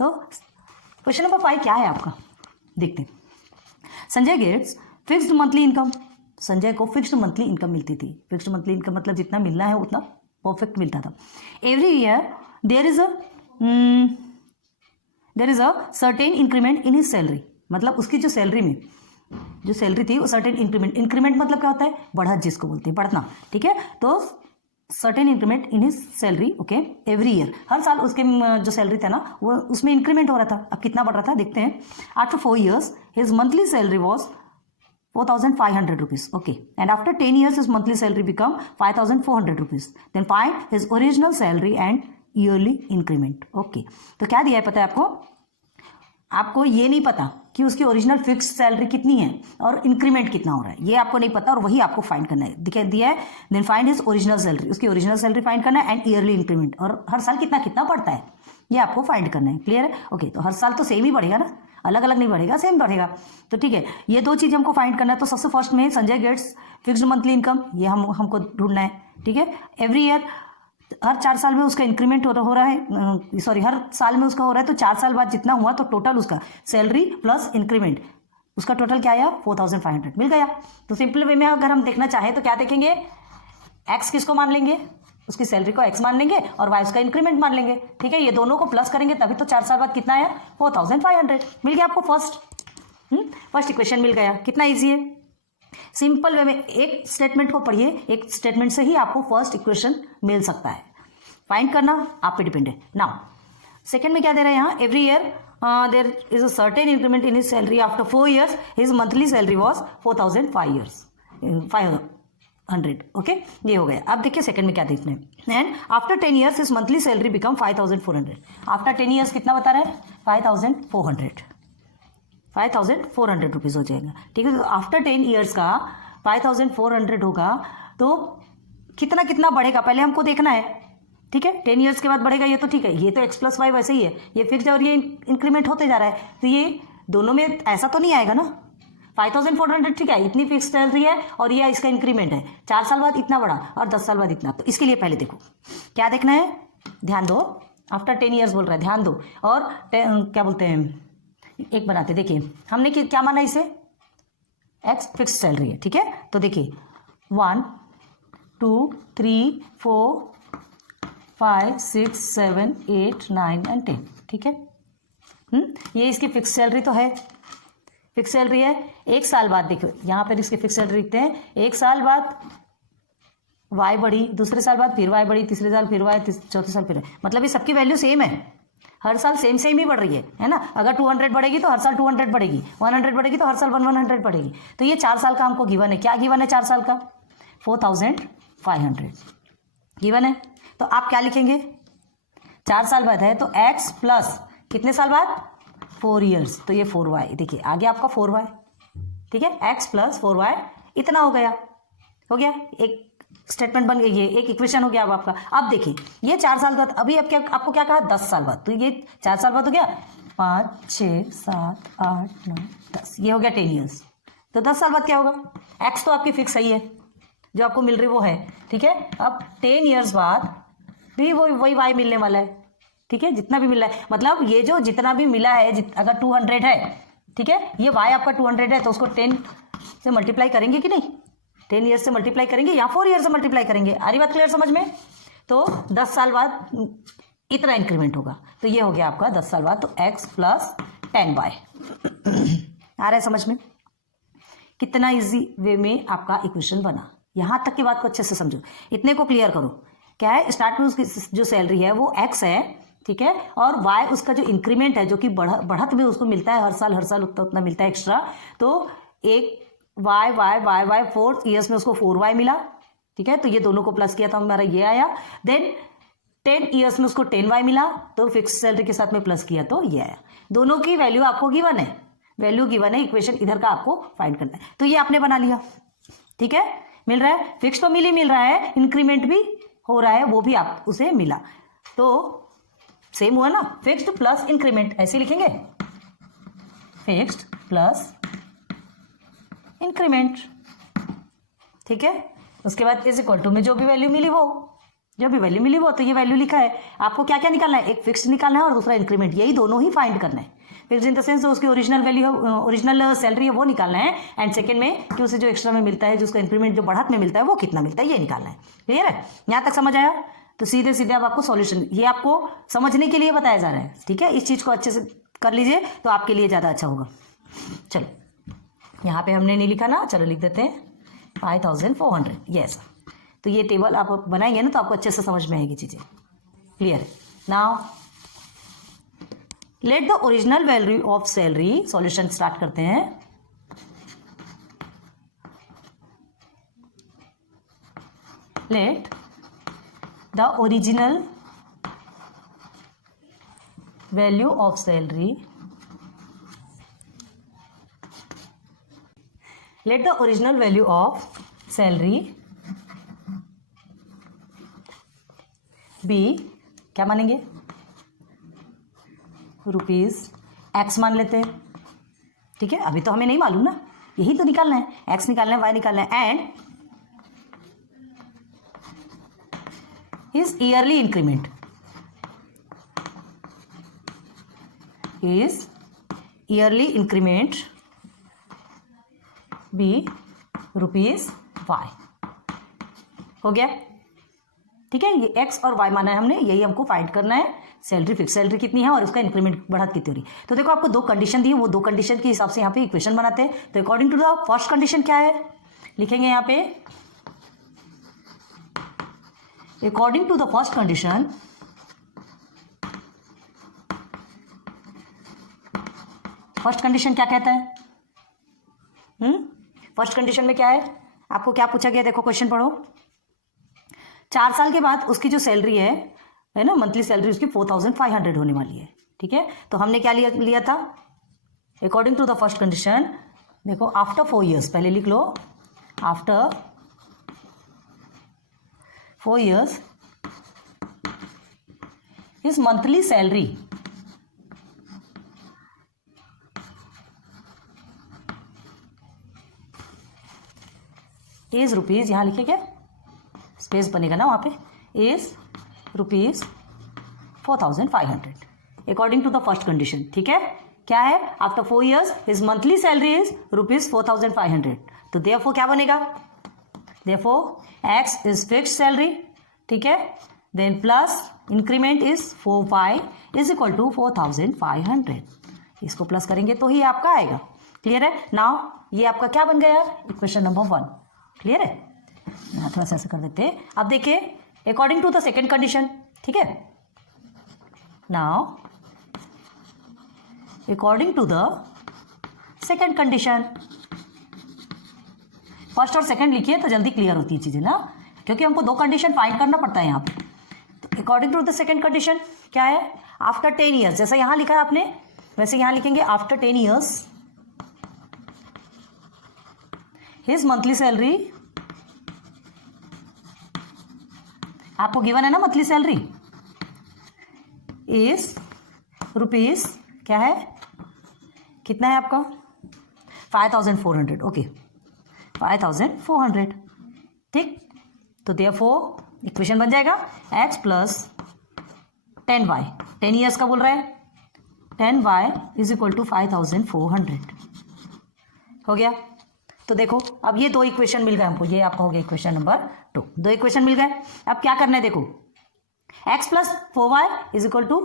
तो question number 5 क्या है आपका, देखते हैं। Sanjay gets fixed monthly income. Sanjay को फिक्स्ड मंथली इनकम मिलती थी। फिक्स्ड मंथली इनकम मतलब जितना मिलना है उतना परफेक्ट मिलता था। Every year there is a certain increment in his salary, मतलब उसकी जो सैलरी में जो सैलरी थी वो सर्टेन इंक्रीमेंट, इंक्रीमेंट मतलब क्या होता है, बढ़त जिसको बोलते हैं, बढ़ना, ठीक है। तो certain increment in his salary, okay, every year, हर साल उसके जो सैलरी था ना वो उसमें इंक्रीमेंट हो रहा था। अब कितना बढ़ रहा था देखते हैं। After 4 years his monthly salary was 4,500 rupees, okay, and after 10 years his monthly salary become 5,400 rupees. Then find his original salary and yearly increment, okay। तो क्या दिया है पता है आपको, आपको ये नहीं पता कि उसकी ओरिजिनल फिक्स सैलरी कितनी है और इंक्रीमेंट कितना हो रहा है, ये आपको नहीं पता और वही आपको फाइंड करना है। दिया है then find his original salary, उसकी ओरिजिनल सैलरी फाइंड करना है एंड ईयरली इंक्रीमेंट, और हर साल कितना कितना बढ़ता है ये आपको फाइंड करना है। क्लियर है, ओके। तो हर साल तो सेम ही बढ़ेगा ना, अलग अलग नहीं बढ़ेगा, सेम बढ़ेगा। तो ठीक है, ये दो चीज हमको फाइंड करना है। तो सबसे फर्स्ट में Sanjay gets fixed monthly income, ये हमको ढूंढना है, ठीक है। एवरी ईयर, हर 4 साल में उसका इंक्रीमेंट हो रहा है, सॉरी हर साल में उसका हो रहा है, तो 4 साल बाद जितना हुआ तो टोटल उसका सैलरी प्लस इंक्रीमेंट, उसका टोटल क्या आया 4,500 मिल गया। तो सिंपल वे में अगर हम देखना चाहें तो क्या देखेंगे, एक्स किसको मान लेंगे, उसकी सैलरी को एक्स मान लेंगे और वाई उसका इंक्रीमेंट मान लेंगे, ठीक है। ये दोनों को प्लस करेंगे तभी तो 4 साल बाद कितना आया 4,500 मिल गया आपको। फर्स्ट इक्वेशन मिल गया। कितना ईजी है, सिंपल वे में एक स्टेटमेंट को पढ़िए, एक स्टेटमेंट से ही आपको फर्स्ट इक्वेशन मिल सकता है। फाइंड करना आप पे डिपेंड है। नाउ सेकंड में क्या दे रहा है यहाँ, every year there is a certain increment in his salary, after 4 years his monthly salary was 4,500, okay. ये हो गया। अब देखिए सेकंड में क्या देखना है, and after 10 years his monthly salary become 5,400। After 10 years कितना बता रहा है 5,400 रुपीज हो जाएगा, ठीक है। तो आफ्टर 10 years का 5,400 होगा तो कितना कितना बढ़ेगा पहले हमको देखना है, ठीक है। 10 years के बाद बढ़ेगा ये तो ठीक है, ये तो x + y वैसे ही है, ये फिक्स और ये इंक्रीमेंट होते जा रहा है, तो ये दोनों में ऐसा तो नहीं आएगा ना। 5,400 ठीक है, इतनी फिक्स सैलरी है और ये इसका इंक्रीमेंट है, 4 साल बाद इतना बढ़ा और 10 साल बाद इतना। तो इसके लिए पहले देखो क्या देखना है, ध्यान दो, आफ्टर 10 years बोल रहा है, ध्यान दो। और क्या बोलते हैं, एक बनाते, देखिए हमने क्या माना इसे, एक्स फिक्स सैलरी है, ठीक है। तो देखिए 1 2 3 4 5 6 7 8 9 एंड 10, ठीक है। ये इसकी फिक्स सैलरी तो है, फिक्स सैलरी है। 1 साल बाद देखो यहाँ पर इसकी फिक्स सैलरी लिखते हैं, 1 साल बाद वाई बढ़ी, दूसरे साल बाद फिर वाई बढ़ी, तीसरे साल फिर वाई, चौथे साल फिर, मतलब ये सबकी वैल्यू सेम है, हर साल सेम ही बढ़ रही है ना। अगर 200 बढ़ेगी तो हर साल 200 बढ़ेगी, 100 बढ़ेगी तो हर साल 100 बढ़ेगी। तो ये 4 साल का हमको गिवन है। क्या गिवन है 4 साल का 4,500 गिवन है। तो आप क्या लिखेंगे, 4 साल बाद है तो x प्लस कितने साल बाद 4 years, तो ये 4y, देखिए आगे आपका 4y, ठीक है। x प्लस 4y इतना हो गया, एक स्टेटमेंट बन गई, ये एक इक्वेशन हो गया अब आपका। अब देखिए ये 4 साल बाद, अभी अब क्या आपको क्या कहा 10 साल बाद, तो ये 4 साल बाद हो गया 5 6 7 8 9 10, ये हो गया 10 years। तो 10 साल बाद क्या होगा, x तो आपकी फिक्स सही है, जो आपको मिल रही वो है, ठीक है। अब 10 years बाद भी वही y मिलने वाला है, ठीक है, जितना भी मिला है, मतलब ये जो जितना भी मिला है, अगर 200 है, ठीक है, ये y आपका 200 है तो उसको 10 से मल्टीप्लाई करेंगे कि नहीं, 10 years से मल्टीप्लाई करेंगे या 4 years से मल्टीप्लाई करेंगे। आ रही बात क्लियर समझ में। तो 10 साल बाद इतना इंक्रीमेंट होगा, तो ये हो गया आपका 10 साल बाद, तो x प्लस 10y। आ रहा है समझ में, कितना इजी वे में आपका इक्वेशन बना। यहां तक की बात को अच्छे से समझो, इतने को क्लियर करो। क्या है, स्टार्ट में उसकी जो सैलरी है वो x है, ठीक है, और y उसका जो इंक्रीमेंट है जो कि बढ़त में उसको मिलता है, हर साल उतना मिलता है एक्स्ट्रा। तो एक y 4 years में उसको 4y मिला, ठीक है, तो ये दोनों को प्लस किया तो हमारा ये आया। देन 10 years में उसको 10y मिला, तो फिक्स सैलरी के साथ में प्लस किया तो ये आया। दोनों की वैल्यू आपको गिवन है, इक्वेशन इधर का आपको फाइंड करना है। तो ये आपने बना लिया, ठीक है, मिल रहा है, फिक्स तो मिल रहा है, इंक्रीमेंट भी हो रहा है, वो भी आप उसे मिला, तो सेम हुआ ना, फिक्स्ड प्लस इंक्रीमेंट, ऐसे लिखेंगे, फिक्स्ड प्लस इंक्रीमेंट, ठीक है। उसके बाद इज इक्वल टू में जो भी वैल्यू मिली वो, जो भी वैल्यू मिली वो, तो ये वैल्यू लिखा है, आपको क्या क्या निकालना है, एक फिक्स निकालना है और दूसरा इंक्रीमेंट, यही दोनों ही फाइंड करना है। फिक्स इन द सेंस उसकी ओरिजिनल वैल्यू, ओरिजिनल सैलरी है वो निकालना है, एंड सेकंड में कि उसे जो एक्स्ट्रा में मिलता है, जो उसका इंक्रीमेंट जो बढ़त में मिलता है वो कितना मिलता है, ये निकालना है। क्लियर है, यहाँ तक समझ आया? तो सीधे सीधे अब आपको सॉल्यूशन, ये आपको समझने के लिए बताया जा रहा है, ठीक है। इस चीज़ को अच्छे से कर लीजिए तो आपके लिए ज़्यादा अच्छा होगा। चलो यहाँ पे हमने नहीं लिखा ना, चलो लिख देते हैं 5400, यस। तो ये टेबल आप बनाएंगे ना तो आपको अच्छे से समझ में आएगी चीज़ें। क्लियर है? Now let the original value of salary, solution start करते हैं। Let the original value of salary, let the original value of salary be, क्या मानेंगे, ₹x मान लेते हैं, ठीक है। अभी तो हमें नहीं मालूम ना, यही तो निकालना है, x निकालना है, y निकालना है, and his yearly increment be ₹y हो गया, ठीक है। ये x और y माना है हमने, यही हमको फाइंड करना है। सैलरी, फिक्स सैलरी कितनी है और उसका इंक्रीमेंट बढ़त कितनी हो रही। तो देखो आपको दो कंडीशन दी है, वो दो कंडीशन के हिसाब से यहाँ पे इक्वेशन बनाते हैं। तो according to the first condition क्या है, लिखेंगे यहाँ पे according to the first condition, first condition क्या कहता है, फर्स्ट कंडीशन में क्या है, आपको क्या पूछा गया, देखो क्वेश्चन पढ़ो। 4 साल के बाद उसकी जो सैलरी है ना, मंथली सैलरी उसकी 4500 होने वाली है, ठीक है। तो हमने क्या लिया था, according to the first condition, देखो आफ्टर 4 years, पहले लिख लो, after 4 years his monthly salary is rupees, यहाँ लिखे क्या, स्पेस बनेगा ना वहाँ पे, is ₹4500 according to the first condition, ठीक है। क्या है, after 4 years his monthly salary is ₹4500। तो देयरफॉर क्या बनेगा, therefore x is fixed salary, ठीक है, then plus increment is 4y is equal to 4500। इसको प्लस करेंगे तो ही आपका आएगा। क्लियर है? नाउ ये आपका क्या बन गया, इक्वेशन नंबर 1। क्लियर है? यहाँ थोड़ा सा ऐसा कर देते हैं। अब देखिए according to the second condition, ठीक है। Now according to the second condition, first और सेकेंड लिखिए तो जल्दी क्लियर होती है चीजें ना, क्योंकि हमको दो कंडीशन फाइंड करना पड़ता है यहाँ पे। तो according to the second condition क्या है, आफ्टर 10 years, जैसा यहाँ लिखा है आपने वैसे यहाँ लिखेंगे after 10 years his monthly salary, आपको गिवन है ना मंथली सैलरी, इज रुपीज क्या है, कितना है आपका 5400, ओके 5400, ठीक। तो देयरफॉर इक्वेशन बन जाएगा x प्लस 10y, 10 years का बोल रहा है, 10y इज इक्वल टू 5400 हो गया। तो देखो अब ये दो इक्वेशन मिल गए हमको, ये आपका हो गया इक्वेशन नंबर 2, दो इक्वेशन मिल गए। अब क्या करना है, देखो x plus 4y is equal to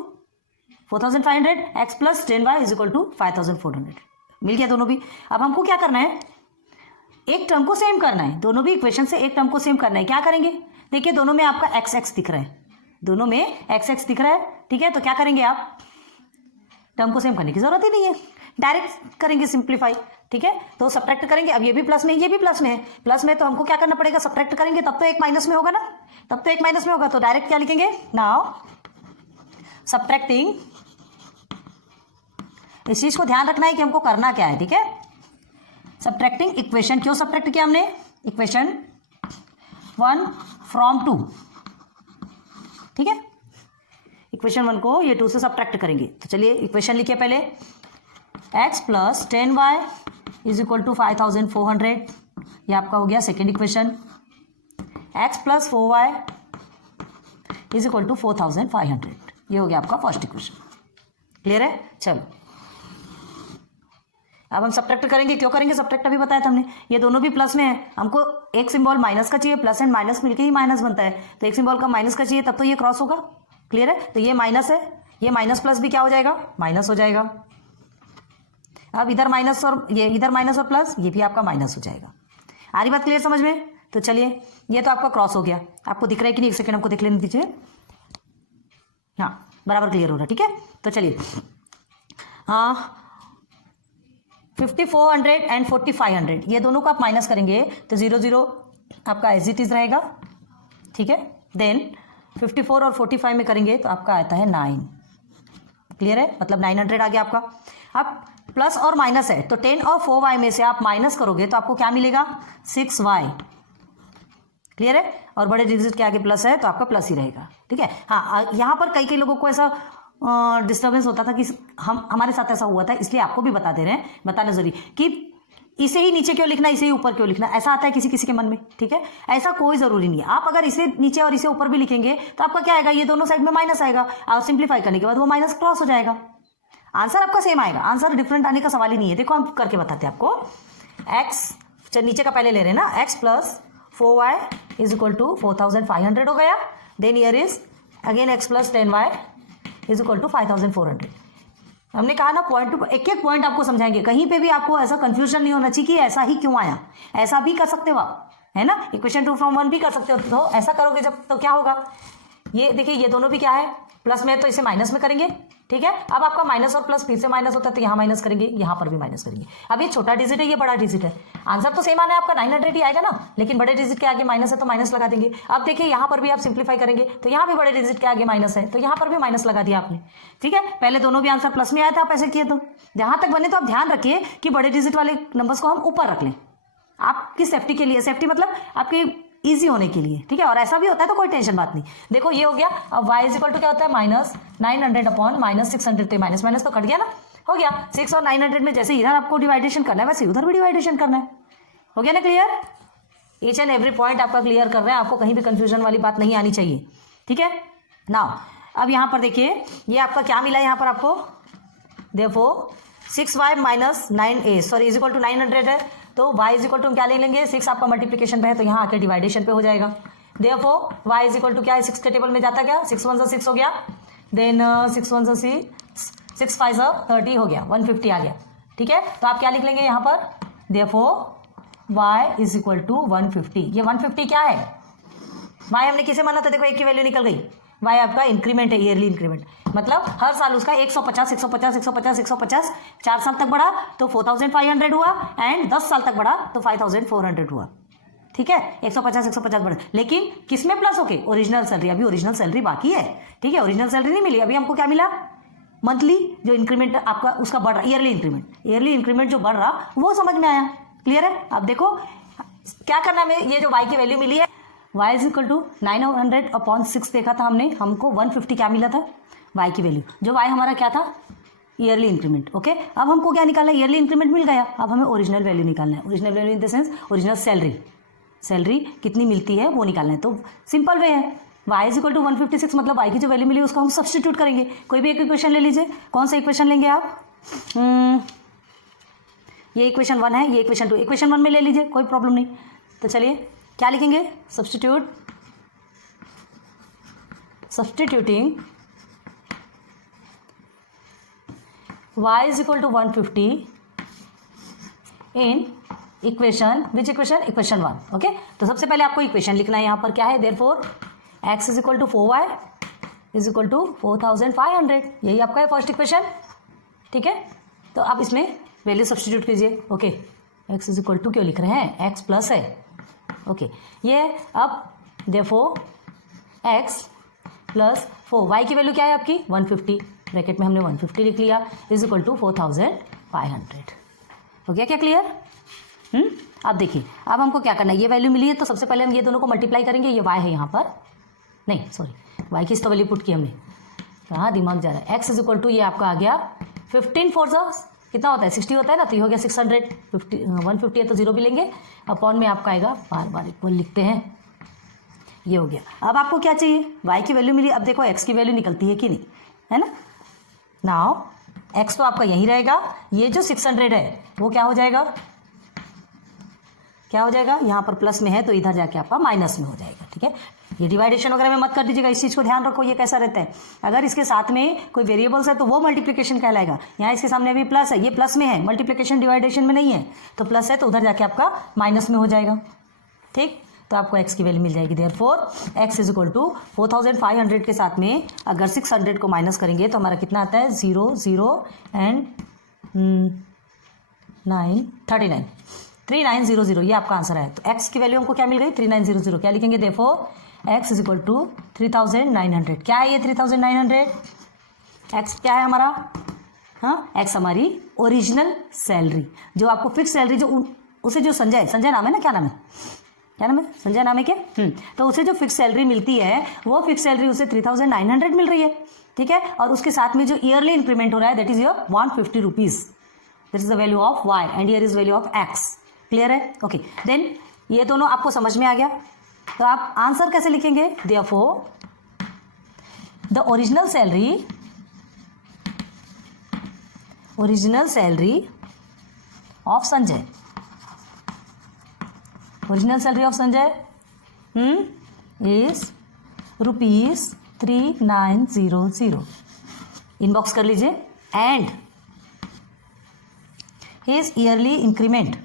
4500, x plus 10y is equal to 5400, मिल गया दोनों भी। अब हमको क्या करना है, एक टर्म को सेम करना है, दोनों भी इक्वेशन से एक टर्म को सेम करना है। क्या करेंगे, देखिए दोनों में आपका x दिख रहा है, दोनों में x दिख रहा है, ठीक है। तो क्या करेंगे आप, टर्म को सेम करने की जरूरत ही नहीं है, डायरेक्ट करेंगे सिंप्लीफाई, ठीक है। तो सब्ट्रैक्ट करेंगे, अब ये भी प्लस में ये भी प्लस में है, प्लस में तो हमको क्या करना पड़ेगा, सब्ट्रैक्ट करेंगे तब तो एक माइनस में होगा ना, तब तो एक माइनस में होगा, तो डायरेक्ट क्या लिखेंगे, नाउ सब्ट्रैक्टिंग। इस चीज को ध्यान रखना है कि हमको करना क्या है, ठीक है। सब्ट्रैक्टिंग इक्वेशन, क्यों सब्ट्रैक्ट किया हमने, इक्वेशन 1 from 2, ठीक है। इक्वेशन 1 को ये 2 से सब्ट्रैक्ट करेंगे। तो चलिए इक्वेशन लिखिए पहले, x plus 10y is equal to 5400, ये आपका हो गया second equation. x plus 4y is equal to 4500। ये हो गया आपका फर्स्ट इक्वेशन। क्लियर है? चलो अब हम सब्ट्रैक्ट करेंगे। क्यों करेंगे सब्ट्रैक्ट? अभी बताया था हमने, ये दोनों भी प्लस में है, हमको एक सिंबल माइनस का चाहिए, प्लस एंड माइनस मिलके ही माइनस बनता है, तो एक सिंबल का माइनस का चाहिए तब तो ये क्रॉस होगा। क्लियर है? तो ये माइनस है, ये माइनस प्लस भी क्या हो जाएगा? माइनस हो जाएगा। अब इधर माइनस और ये इधर माइनस और प्लस, ये भी आपका माइनस हो जाएगा। आ रही बात क्लियर समझ में? तो चलिए ये तो आपका क्रॉस हो गया, आपको दिख रहा है कि नहीं? एक सेकेंड हमको देख लेने दीजिए। हाँ बराबर क्लियर हो रहा है, ठीक है। तो चलिए 5400 एंड 4500 ये दोनों को आप माइनस करेंगे तो 0 0 आपका एज इट इज रहेगा, ठीक है। देन 54 और 45 में करेंगे तो आपका आता है 9। क्लियर है? मतलब 900 आ गया आपका। अब प्लस और माइनस है तो 10 और 4y में से आप माइनस करोगे तो आपको क्या मिलेगा? 6y। क्लियर है? और बड़े डिजिट के आगे प्लस है तो आपका प्लस ही रहेगा, ठीक है। हाँ यहाँ पर कई लोगों को ऐसा डिस्टर्बेंस होता था कि हमारे साथ ऐसा हुआ था, इसलिए आपको भी बता दे रहे हैं, बताना जरूरी कि इसे ही नीचे क्यों लिखना, इसे ही ऊपर क्यों लिखना, ऐसा आता है किसी किसी के मन में, ठीक है। ऐसा कोई जरूरी नहीं है। आप अगर इसे नीचे और इसे ऊपर भी लिखेंगे तो आपका क्या आएगा? ये दोनों साइड में माइनस आएगा और सिंप्लीफाई करने के बाद वो माइनस क्रॉस हो जाएगा। आंसर आपका सेम आएगा, आंसर डिफरेंट आने का सवाल ही नहीं है। देखो हम करके बताते हैं आपको। एक्स नीचे का पहले ले रहे हैं ना, x plus 4y is equal to 4500 हो गया। Then year is again x plus 10y is equal to 5400। हमने कहा ना पॉइंट टू एक एक पॉइंट आपको समझाएंगे, कहीं पे भी आपको ऐसा कंफ्यूजन नहीं होना चाहिए कि ऐसा ही क्यों आया। ऐसा भी कर सकते हो आप, है ना, इक्वेशन 2 from 1 भी कर सकते हो। तो ऐसा करोगे जब तो क्या होगा? ये देखिए ये दोनों भी क्या है? प्लस में, तो इसे माइनस में करेंगे, ठीक है। अब आपका माइनस और प्लस फिर से माइनस होता है तो यहाँ माइनस करेंगे, यहाँ पर भी माइनस करेंगे। अब ये छोटा डिजिट है, ये बड़ा डिजिट है, आंसर तो सेम आना है आपका 900 ही आएगा ना, लेकिन बड़े डिजिट के आगे माइनस है तो माइनस लगा देंगे। अब देखिए यहाँ पर भी आप सिंप्लीफाई करेंगे तो यहाँ भी बड़े डिजिट के आगे माइनस है तो यहाँ पर भी माइनस लगा दिया आपने, ठीक है। पहले दोनों भी आंसर प्लस में आया था, आप ऐसे किए तो जहां तक बने तो आप ध्यान रखिए कि बड़े डिजिट वाले नंबर्स को हम ऊपर रख लें, आपकी सेफ्टी के लिए। सेफ्टी मतलब आपकी इजी होने के लिए, ठीक है। और ऐसा भी होता है तो कोई टेंशन बात नहीं। देखो ये हो गया। अब y इज इक्वल टू क्या होता है? Minus 900 upon minus 600। तो माइनस माइनस तो कट गया ना, हो गया। 6 और 900 में जैसे इधर आपको डिवाइडेशन करना है वैसे उधर भी डिवाइडेशन करना है। हो गया ना clear? Each and every point आपका क्लियर कर रहे हैं, आपको कहीं भी कंफ्यूजन वाली बात नहीं आनी चाहिए, ठीक है। नाउ अब यहाँ पर देखिए ये आपका क्या मिला यहाँ पर आपको? देखो 6y minus 9a sorry is equal to 900 है तो y इज इक्वल टू हम क्या ले लेंगे? 6 आपका मल्टीप्लिकेशन पे है तो यहाँ आके डिवाइडेशन पे हो जाएगा। Therefore y is equal to क्या है? 6 के टेबल में जाता क्या? 6 1 6 हो गया, देन 6 1 6 5 30 हो गया, 150 आ गया, ठीक है। तो आप क्या लिख लेंगे यहाँ पर? Therefore y is equal to 150। ये 150 क्या है? y हमने किसे माना था? देखो एक की वैल्यू निकल गई। y आपका इंक्रीमेंट है, ईयरली इंक्रीमेंट, मतलब हर साल उसका 150 150 150 150 4 साल तक बढ़ा तो 4500 हुआ एंड 10 साल तक बढ़ा तो 5400 हुआ, ठीक है। 150 150 बढ़ा, लेकिन किसमें प्लस होके? Original salary. अभी ओरिजिनल सैलरी बाकी है, ठीक है। ओरिजिनल सैलरी नहीं मिली अभी हमको। क्या मिला? मंथली जो इंक्रीमेंट आपका उसका बढ़ रहा, ईयरली इंक्रीमेंट जो बढ़ रहा वो समझ में आया। क्लियर है? अब देखो क्या करना है, ये जो y की वैल्यू मिली है y is equal to 900 upon 6 देखा था हमने, हमको 150 क्या मिला था? y की वैल्यू, जो y हमारा क्या था? Yearly increment, okay. अब हमको क्या निकालना है? ईयरली इंक्रीमेंट मिल गया, अब हमें ओरिजिनल वैल्यू निकालना है। Original value in the sense original salary कितनी मिलती है वो निकालना है। तो सिंपल वे है, y इज इक्वल टू 156 मतलब y की जो वैल्यू मिली उसको हम सब्सटीट्यूट करेंगे। कोई भी एक इक्वेशन ले लीजिए। कौन सा इक्वेशन लेंगे आप? ये इक्वेशन 1 है, ये इक्वेशन 2, इक्वेशन 1 में ले लीजिए, कोई प्रॉब्लम नहीं। तो चलिए क्या लिखेंगे? Substituting y is equal to 150 in equation, which equation? Equation 1, okay. तो सबसे पहले आपको इक्वेशन लिखना है यहाँ पर क्या है? Therefore x is equal to 4y is equal to 4500, यही आपका है फर्स्ट इक्वेशन, ठीक है। तो आप इसमें वैल्यू सब्सटीट्यूट कीजिए, okay. x is equal to क्यों लिख रहे हैं? x प्लस है, ओके। ये अब देयरफॉर x प्लस 4, y की वैल्यू क्या है आपकी? 150, ब्रैकेट में हमने 150 लिख लिया, इज इक्वल टू 4500। हो गया क्या क्लियर? अब देखिए अब हमको क्या करना है? ये वैल्यू मिली है तो सबसे पहले हम ये दोनों को मल्टीप्लाई करेंगे। ये y है यहाँ पर, नहीं सॉरी y की तो वैल्यू पुट की हमने, कहाँ दिमाग जा रहा है। x इज इक्वल टू ये आपका आ गया 15 4 कितना होता है? 60 होता है ना, तो ये हो गया 600। 150 है तो 0 भी लेंगे, अपॉन में आपका आएगा, बार बार इक्वल लिखते हैं, ये हो गया। अब आपको क्या चाहिए, y की वैल्यू मिली। अब देखो x की वैल्यू निकलती है कि नहीं, है ना। नाउ x तो आपका यही रहेगा, ये जो 600 है वो क्या हो जाएगा, क्या हो जाएगा, यहाँ पर प्लस में है तो इधर जाके आपका माइनस में हो जाएगा। ठीक है, ये डिवाइडेशन वगैरह में मत कर दीजिएगा, इस चीज़ को ध्यान रखो। ये कैसा रहता है, अगर इसके साथ में कोई वेरिएबल्स है तो वो मल्टीप्लिकेशन कहलाएगा। यहाँ इसके सामने अभी प्लस है, ये प्लस में है, मल्टीप्लिकेशन डिवाइडेशन में नहीं है, तो प्लस है तो उधर जाके आपका माइनस में हो जाएगा। ठीक, तो आपको x की वैल्यू मिल जाएगी। Therefore x is equal to 4500 के साथ में अगर 600 को माइनस करेंगे तो हमारा कितना आता है, 0 0 एंड 9 39 3900, ये आपका आंसर है। तो x की वैल्यू हमको क्या मिल गई, 3900। क्या लिखेंगे, therefore x is equal to 3900। क्या है ये 3900, x क्या है हमारा, हाँ x हमारी ओरिजिनल सैलरी, जो आपको फिक्स सैलरी, जो उसे जो संजय नाम है ना, क्या नाम है, संजय नाम है क्या, तो उसे जो फिक्स सैलरी मिलती है वो फिक्स सैलरी उसे 3900 मिल रही है। ठीक है, और उसके साथ में जो ईयरली इंक्रीमेंट हो रहा है that is your 150 rupees, this is the value of y and here is value of x। Clear है, ओके। देन ये दोनों आपको समझ में आ गया, तो आप आंसर कैसे लिखेंगे, therefore the original salary of Sanjay, original salary of Sanjay is ₹3900। Inbox कर लीजिए। एंड हिज ईयरली इंक्रीमेंट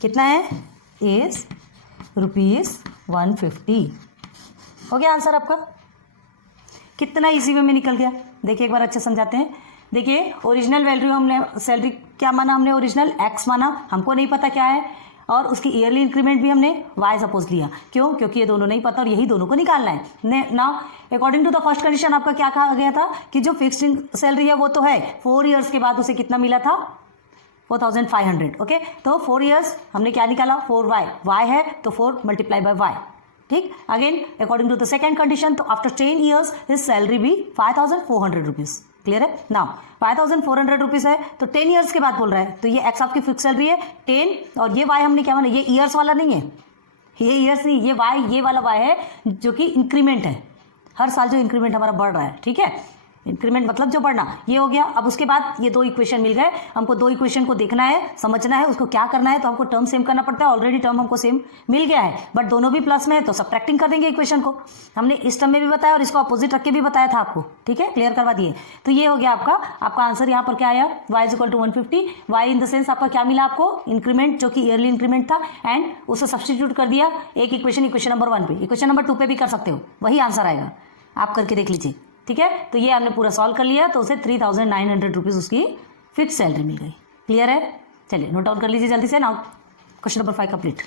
कितना है, इज ₹150। हो गया आंसर आपका। कितना इजी वे में निकल गया, देखिए एक बार अच्छे समझाते हैं। देखिए ओरिजिनल वैल्यू हमने सैलरी क्या माना, हमने ओरिजिनल x माना, हमको नहीं पता क्या है, और उसकी ईयरली इंक्रीमेंट भी हमने y सपोज लिया। क्यों, क्योंकि ये दोनों नहीं पता और यही दोनों को निकालना है ना। According to the first condition आपका क्या कहा गया था कि जो फिक्स्ड सैलरी है वो तो है, 4 ईयर्स के बाद उसे कितना मिला था, 4500। ओके, तो 4 ईयर्स हमने क्या निकाला, 4y है तो 4 मल्टीप्लाई बाय y। ठीक, again according to the second condition, तो आफ्टर 10 ईयर्स हिज सैलरी भी 5400 रुपीज। क्लियर है, नाउ 5400 रुपीज है तो 10 ईयर्स के बाद बोल रहा है, तो ये x आपकी फिक्स सैलरी है 10, और ये y हमने क्या माना, ये ईयर्स वाला नहीं है, ये ईयर्स नहीं, ये y, ये वाला y है जो कि इंक्रीमेंट है, हर साल जो इंक्रीमेंट हमारा बढ़ रहा है। ठीक है, इंक्रीमेंट मतलब जो बढ़ना, ये हो गया। अब उसके बाद ये 2 इक्वेशन मिल गए, हमको 2 इक्वेशन को देखना है, समझना है, उसको क्या करना है, तो हमको टर्म सेम करना पड़ता है। ऑलरेडी टर्म हमको सेम मिल गया है, बट दोनों भी प्लस में है तो सबट्रैक्टिंग कर देंगे इक्वेशन को। हमने इस टर्म में भी बताया और इसको अपोजिट रख के भी बताया था आपको। ठीक है, क्लियर करवा दिए। तो ये हो गया आपका आंसर। यहाँ पर क्या आया, y is equal to 150। y in the sense आपका क्या मिला आपको, इंक्रीमेंट, जो कि ईयरली इंक्रीमेंट था, एंड उसे सब्सटीट्यूट कर दिया एक इक्वेशन नंबर 1 पे, इक्वेशन नंबर 2 पे भी कर सकते हो, वही आंसर आएगा, आप करके देख लीजिए। ठीक है, तो ये हमने पूरा सॉल्व कर लिया, तो उसे 3900 रुपीज उसकी फिक्स सैलरी मिल गई। क्लियर है, चलिए नोट डाउन कर लीजिए जल्दी से। Now question number 5 complete.